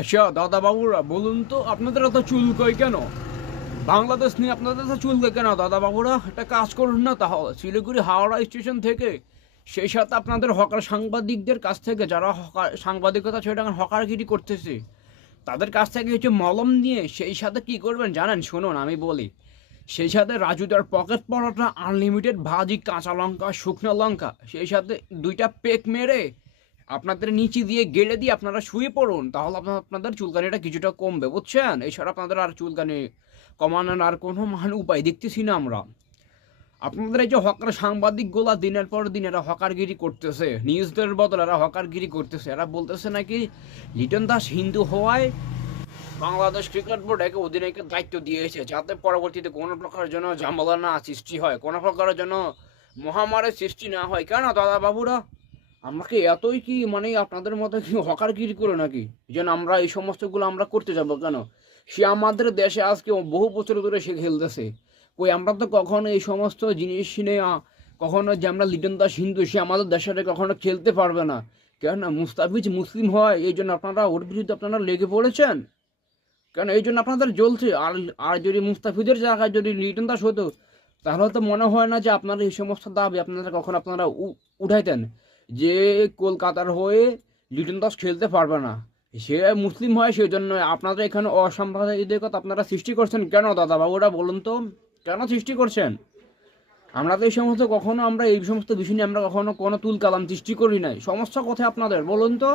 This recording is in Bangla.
আচ্ছা দাদা বাবুরা বলুন তো আপনাদের এত চুলকোয় কেন? বাংলাদেশ নিয়ে আপনাদের এত চুলকোয় কেন দাদা বাবুরা? একটা কাজ করুন না তাহলে শিলিগুড়ি হাওড়া স্টেশন থেকে সেই সাথে আপনাদের হকার সাংবাদিকদের কাছ থেকে যারা হকার সাংবাদিকতা ছেড়ে এখন হকারগিরি করতেছে তাদের কাছ থেকে হচ্ছে মলম নিয়ে সেই সাথে কি করবেন জানেন? শুনুন আমি বলি। সেই সাথে রাজুদার পকেট পরোটা আনলিমিটেড ভাজি কাঁচা লঙ্কা শুকনো লঙ্কা সেই সাথে দুইটা পেক মেরে আপনাদের নিচে দিয়ে গেড়ে দিয়ে আপনারা শুয়ে পড়ুন, তাহলে আপনাদের চুলকানিটা কিছুটা কমবে, বুঝছেন? এছাড়া আপনাদের আর চুলকানি কমানোর আর কোনো উপায় দেখতেছি না আমরা। আপনাদের এই যে হকার সাংবাদিকগুলা দিনের পর দিন এরা হকারগিরি করতেছে, নিউজদের বদলে এরা হকারগিরি করতেছে। এরা বলতেছে নাকি লিটন দাস হিন্দু হওয়ায় বাংলাদেশ ক্রিকেট বোর্ড একে অধিনায়কের দায়িত্ব দিয়েছে যাতে পরবর্তীতে কোনো প্রকার যেন ঝামেলা না সৃষ্টি হয়, কোনো প্রকারের যেন মহামারীর সৃষ্টি না হয়। কেন দাদা বাবুরা আমরা কি এতই কি মানে আপনাদের মতো কি হকারগিরি করে নাকি যেন আমরা এই সমস্তগুলো আমরা করতে যাব? কেন সে আমাদের দেশে আজকে বহু বছর ধরে সে খেলতেছে, কই আমরা তো কখনো এই সমস্ত জিনিস নিয়ে কখনো যে আমরা লিটন দাস হিন্দু সে আমাদের দেশে কখনো খেলতে পারবে না। কেন মুস্তাফিজ মুসলিম হয় এই জন্য আপনারা ওর বিরুদ্ধে আপনারা লেগে পড়েছেন? কেন এই জন্য আপনাদের জ্বলছে? আর আর যদি মুস্তাফিজের জায়গায় যদি লিটন দাস হতো তাহলে তো মনে হয় না যে আপনারা এই সমস্ত দাবি আপনারা কখন আপনারা উঠাইতেন যে কলকাতার হয়ে লিটন দাস খেলতে পারবে না। সে মুসলিম হয় সেই জন্য আপনারা এখানে অসাম্প্রদায়িকতা আপনারা সৃষ্টি করছেন কেন দাদা বাবুরা বলুন তো? কেন সৃষ্টি করছেন? আমরা তো এই সমস্ত কখনো আমরা এই সমস্ত বিষয় নিয়ে আমরা কখনো কোনো তুল কালাম সৃষ্টি করি নাই। সমস্যা কোথায় আপনাদের বলুন তো?